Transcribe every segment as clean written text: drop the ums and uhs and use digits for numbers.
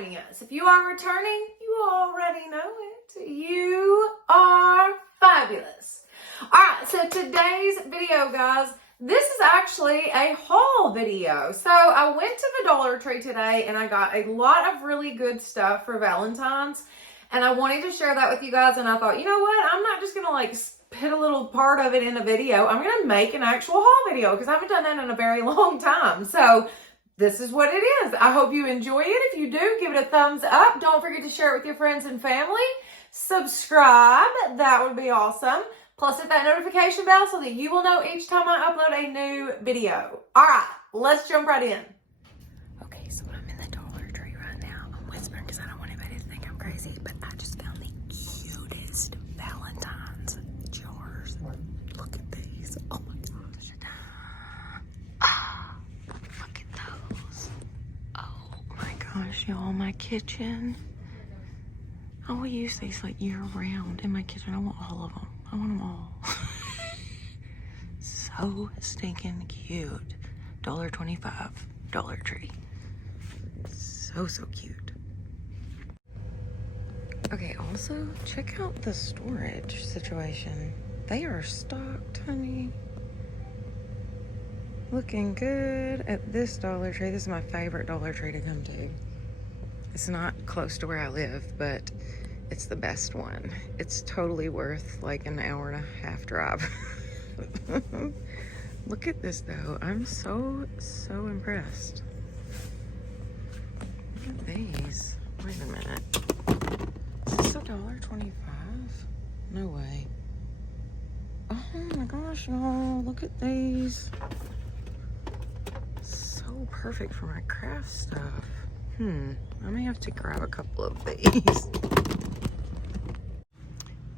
joining us. If you are returning, you already know it. You are fabulous. Alright, so today's video, guys, this is actually a haul video. So I went to the Dollar Tree today and I got a lot of really good stuff for Valentine's. And I wanted to share that with you guys. And I thought, you know what? I'm not just going to like put a little part of it in a video. I'm going to make an actual haul video because I haven't done that in a very long time. So this is what it is. I hope you enjoy it. If you do, give it a thumbs up. Don't forget to share it with your friends and family. Subscribe. That would be awesome. Plus, hit that notification bell so that you will know each time I upload a new video. All right, let's jump right in. Okay, so I'm in the Dollar Tree right now. I'm whispering because I don't want anybody to think I'm crazy, but I just found the cutest Valentine's jars. Look at these. Oh my gosh. Ah, look at those. Oh my gosh, y'all, my kitchen. I will use these like year round in my kitchen. I want all of them. I want them all. So stinking cute. $1.25 Dollar Tree. So cute. Okay, also check out the storage situation. They are stocked, honey. Looking good at this Dollar Tree. This is my favorite Dollar Tree to come to. It's not close to where I live, but it's the best one. It's totally worth like an hour and a half drive. Look at this though. I'm so impressed. Look at these. Wait a minute. Is this $1.25? No way. Oh my gosh, y'all. Look at these. So perfect for my craft stuff. I may have to grab a couple of these.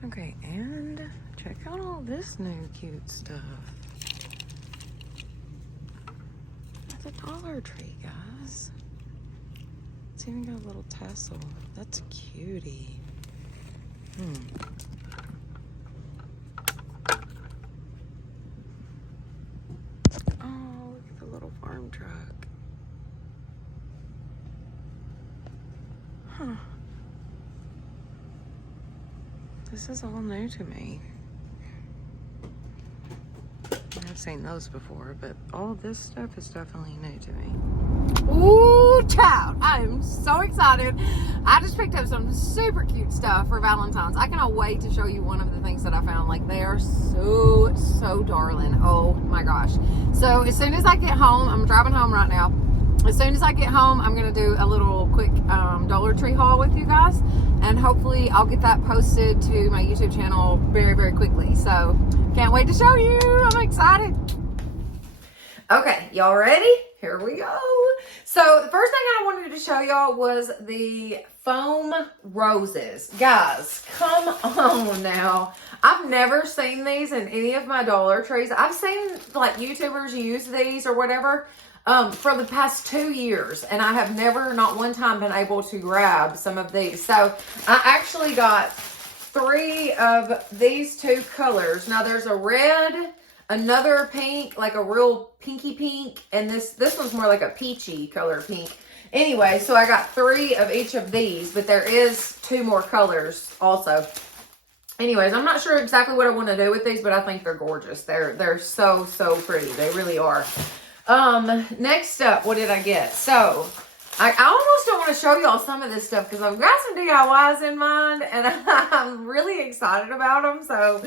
Okay, and check out all this new cute stuff. At the Dollar Tree, guys. It's even got a little tassel. That's a cutie. Oh, look at the little farm truck. Huh. This is all new to me. I've seen those before, but all this stuff is definitely new to me. Ooh, child! I am so excited. I just picked up some super cute stuff for Valentine's. I cannot wait to show you one of the things that I found. Like, they are so darling. Oh my gosh. So as soon as I get home, I'm driving home right now. As soon as I get home, I'm going to do a little quick Dollar Tree haul with you guys. And hopefully I'll get that posted to my YouTube channel very quickly. So can't wait to show you. I'm excited. Okay, y'all ready? Here we go. So the first thing I wanted to show y'all was the foam roses. Guys, come on now. I've never seen these in any of my Dollar Trees. I've seen like YouTubers use these or whatever for the past 2 years, and I have never, not one time, been able to grab some of these. So I actually got 3 of these 2 colors. Now there's a red, another pink, like a real pinky pink, and this one's more like a peachy color pink. Anyway, so I got 3 of each of these, but there is 2 more colors also. Anyways, I'm not sure exactly what I want to do with these, but I think they're gorgeous. They're so pretty. They really are. Next up, what did I get? So I almost don't want to show y'all some of this stuff because I've got some DIYs in mind and I'm really excited about them. So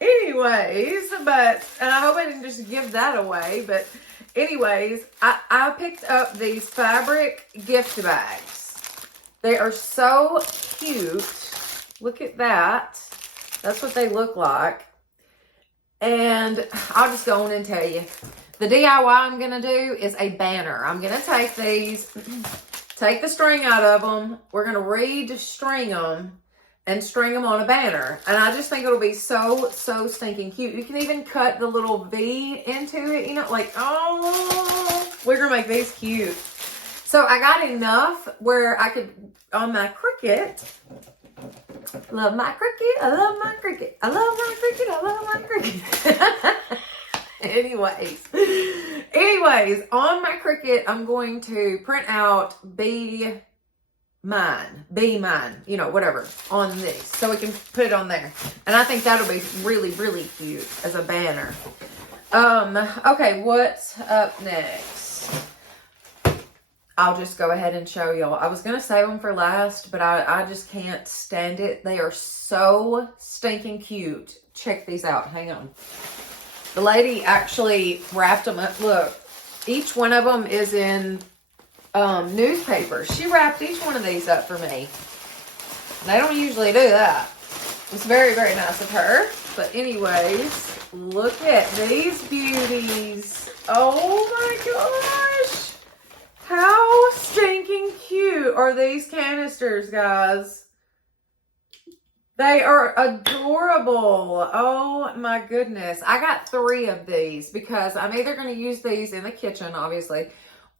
anyways, and I hope I didn't just give that away, but anyways, I picked up these fabric gift bags. They are so cute. Look at that. That's what they look like. And I'll just go on and tell you. The DIY I'm going to do is a banner. I'm going to take these, take the string out of them. We're going to re-string them and string them on a banner. And I just think it'll be so stinking cute. You can even cut the little V into it, you know, like, oh, we're going to make these cute. So I got enough where I could, on my Cricut, love my Cricut, I love my Cricut, I love my Cricut, I love my Cricut. Anyways, on my Cricut, I'm going to print out be mine, you know, whatever, on this. So we can put it on there. And I think that'll be really, really cute as a banner. Okay, what's up next? I'll just go ahead and show y'all. I was going to save them for last, but I just can't stand it. They are so stinking cute. Check these out. Hang on. The lady actually wrapped them up. Look, each one of them is in newspaper. She wrapped each one of these up for me. They don't usually do that. It's very, very nice of her. But anyways, look at these beauties. Oh my gosh. How stinking cute are these canisters, guys? They are adorable. Oh my goodness. I got 3 of these because I'm either going to use these in the kitchen, obviously,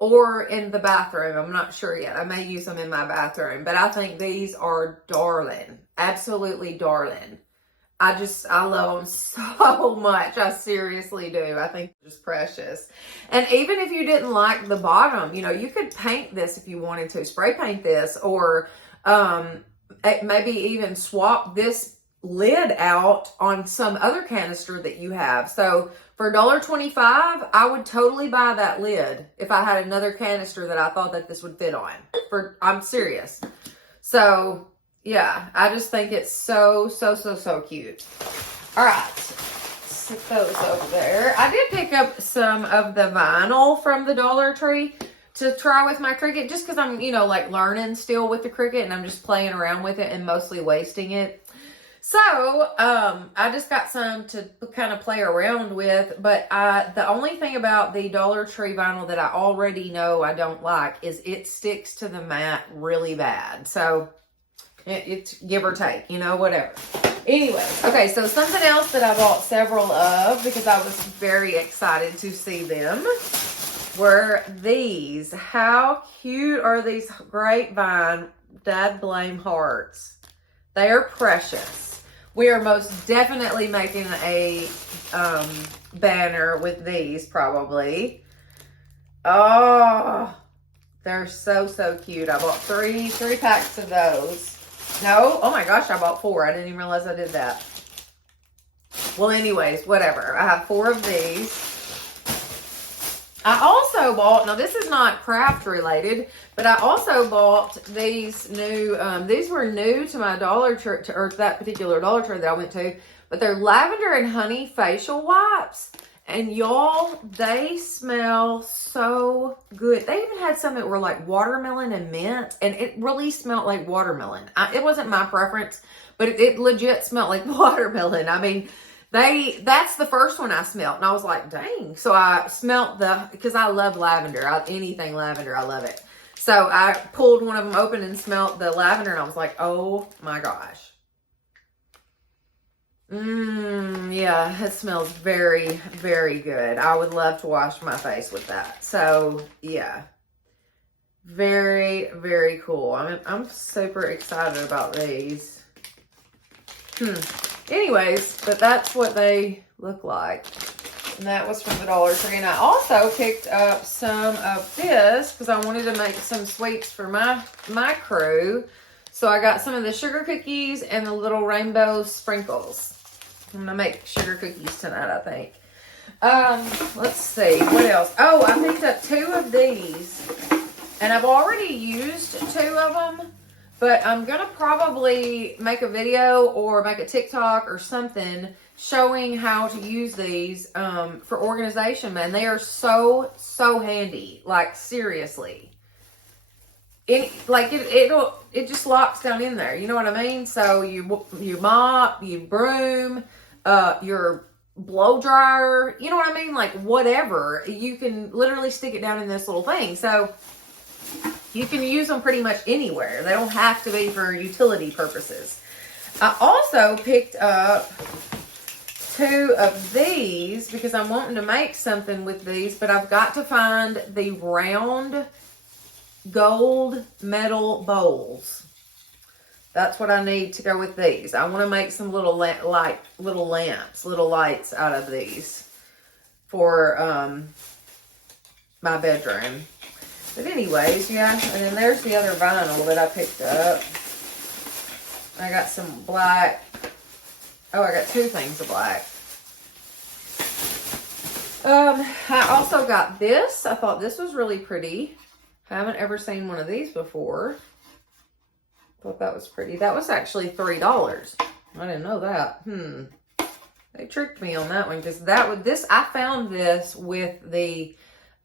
or in the bathroom. I'm not sure yet. I may use them in my bathroom, but I think these are darling. Absolutely darling. I love them so much. I seriously do. I think they're just precious. And even if you didn't like the bottom, you know, you could paint this if you wanted to. Spray paint this, or maybe even swap this lid out on some other canister that you have. So for $1.25, I would totally buy that lid if I had another canister that I thought that this would fit on. I'm serious. So yeah, I just think it's so cute. All right, stick those over there. I did pick up some of the vinyl from the Dollar Tree to try with my Cricut, just because I'm, you know, like learning still with the Cricut, and I'm just playing around with it and mostly wasting it. So, I just got some to kind of play around with, but the only thing about the Dollar Tree vinyl that I already know I don't like is it sticks to the mat really bad. So, it's give or take, you know, whatever. Anyways, okay, so something else that I bought several of because I was very excited to see them were these. How cute are these grapevine Dad Blame hearts? They are precious. We are most definitely making a banner with these probably. Oh, they're so cute. I bought three packs of those. No, oh my gosh, I bought 4. I didn't even realize I did that. Well, anyways, whatever. I have 4 of these. I also bought, now this is not craft related, but I also bought these new, these were new to my Dollar Tree, or that particular Dollar Tree that I went to, but they're lavender and honey facial wipes. And y'all, they smell so good. They even had some that were like watermelon and mint, and it really smelled like watermelon. It wasn't my preference, but it legit smelled like watermelon. I mean, that's the first one I smelled, and I was like, dang. So I smelled because I love lavender. Anything lavender, I love it. So I pulled one of them open and smelled the lavender, and I was like, oh my gosh. Yeah, it smells very, very good. I would love to wash my face with that. So, yeah. Very, very cool. I'm super excited about these. Anyways, but that's what they look like. And that was from the Dollar Tree. And I also picked up some of this because I wanted to make some sweets for my crew. So I got some of the sugar cookies and the little rainbow sprinkles. I'm going to make sugar cookies tonight, I think. Let's see. What else? Oh, I picked up 2 of these. And I've already used 2 of them. But I'm going to probably make a video or make a TikTok or something showing how to use these for organization, man. They are so handy. Like, seriously. It just locks down in there. You know what I mean? So you mop, you broom, your blow dryer, you know what I mean? Like whatever, you can literally stick it down in this little thing. So you can use them pretty much anywhere. They don't have to be for utility purposes. I also picked up 2 of these because I'm wanting to make something with these, but I've got to find the round gold metal bowls. That's what I need to go with these. I want to make some little little lights out of these for my bedroom. But anyways, yeah. And then there's the other vinyl that I picked up. I got some black. Oh, I got 2 things of black. I also got this. I thought this was really pretty. Haven't ever seen one of these before. Thought that was pretty. That was actually $3. I didn't know that. They tricked me on that one because I found this with the,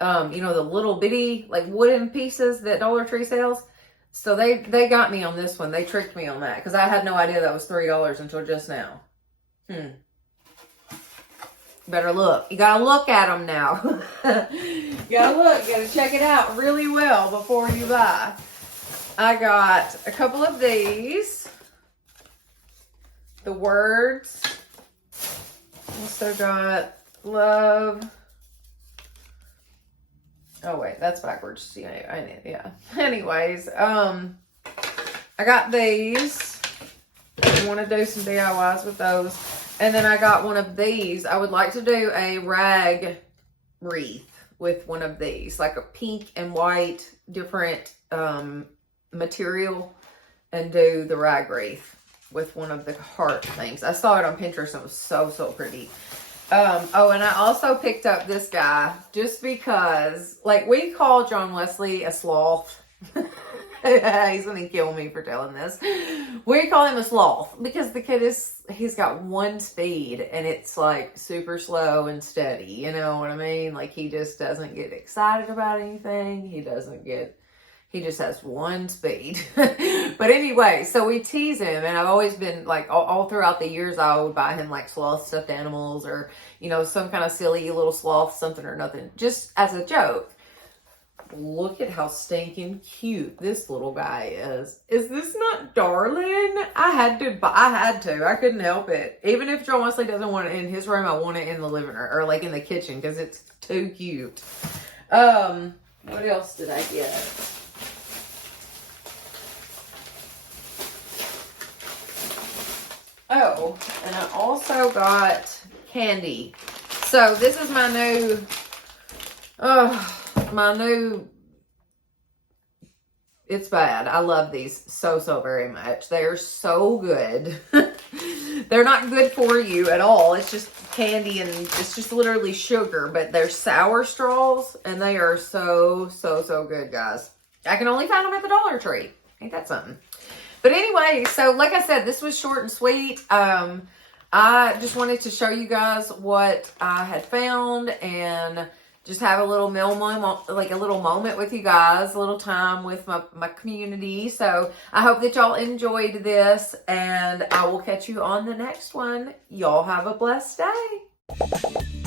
you know, the little bitty like wooden pieces that Dollar Tree sells. So they got me on this one. They tricked me on that because I had no idea that was $3 until just now. Better look. You gotta look at them now. You gotta look. You gotta check it out really well before you buy. I got a couple of these. The words. Also got love. Oh wait, that's backwards. Yeah. Anyways, I got these. I want to do some DIYs with those. And then I got one of these. I would like to do a rag wreath with one of these, like a pink and white different material, and do the rag wreath with one of the heart things. I saw it on Pinterest and it was so pretty. Oh, and I also picked up this guy just because, like, we call John Wesley a sloth. He's gonna kill me for telling this. We call him a sloth because the kid he's got one speed and it's like super slow and steady. You know what I mean? Like, he just doesn't get excited about anything. He just has one speed. But anyway, so we tease him, and I've always been like, all throughout the years, I would buy him like sloth stuffed animals or, you know, some kind of silly little sloth, something or nothing, just as a joke. Look at how stinking cute this little guy is. Is this not darling? I had to. I couldn't help it. Even if John Wesley doesn't want it in his room, I want it in the living room or like in the kitchen because it's too cute. What else did I get? Oh, and I also got candy. So this is my new, it's bad. I love these so very much. They're so good. They're not good for you at all. It's just candy and it's just literally sugar, but they're sour straws and they are so good, guys. I can only find them at the Dollar Tree. Ain't that something? But anyway, so like I said, this was short and sweet. I just wanted to show you guys what I had found and just have a little moment with you guys, a little time with my community. So I hope that y'all enjoyed this, and I will catch you on the next one. Y'all have a blessed day.